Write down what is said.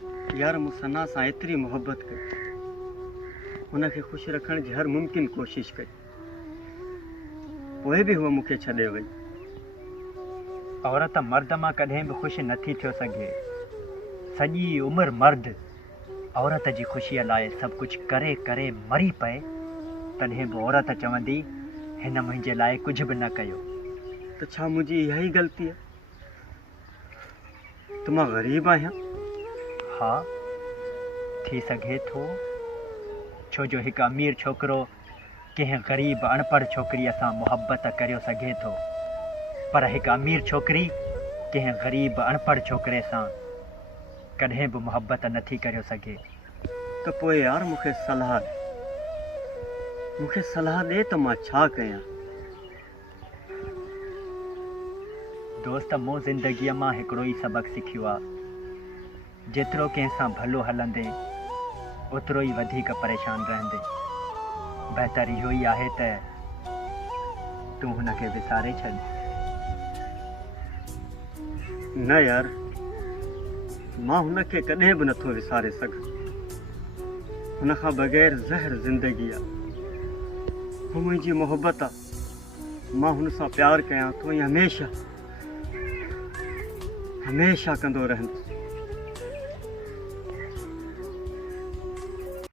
यार मूं सना सां एतिरी मोहबत कई, हुनखे ख़ुशि रखण जी हर मुमकिन कोशिश कई, पोइ बि हूअ मूंखे छॾे वई। औरत मर्द मां कॾहिं बि ख़ुशि नथी थी सघे। सॼी उमिरि मर्द औरत जी ख़ुशीअ लाइ सभु कुझु करे करे मरी पए, तॾहिं बि औरत चवंदी हिन मुंहिंजे लाइ कुझु बि न कयो। त छा मुंहिंजी इहा ई ग़लती आहे त मां ग़रीब आहियां? हा, थी सघे थो, छो जो हिकु अमीर छोकिरो कंहिं ग़रीब अनपढ़ छोकिरीअ सां मुहबत करे सघे थो, पर हिकु अमीर छोकिरी कंहिं ग़रीब अनपढ़ छोकिरे सां कॾहिं बि मुहबत नथी करे सघे। त पोइ यार मूंखे सलाह ॾे, मूंखे सलाह ॾे त मां छा कयां? दोस्त, मूं ज़िंदगीअ मां हिकिड़ो ई सबक़ु सिखियो आहे, जेतिरो कंहिं सां भलो हलंदे ओतिरो ई वधीक परेशान रहंदे। बहितर इहो ई आहे त तूं हुनखे विसारे छॾ। न यार, मां हुनखे कॾहिं बि नथो विसारे सघां। हुन खां बग़ैर ज़हर ज़िंदगी आहे। हू मुंहिंजी मोहबत आहे, मां हुन सां प्यार कयां थो ऐं हमेशह कंदो रहंदुसि।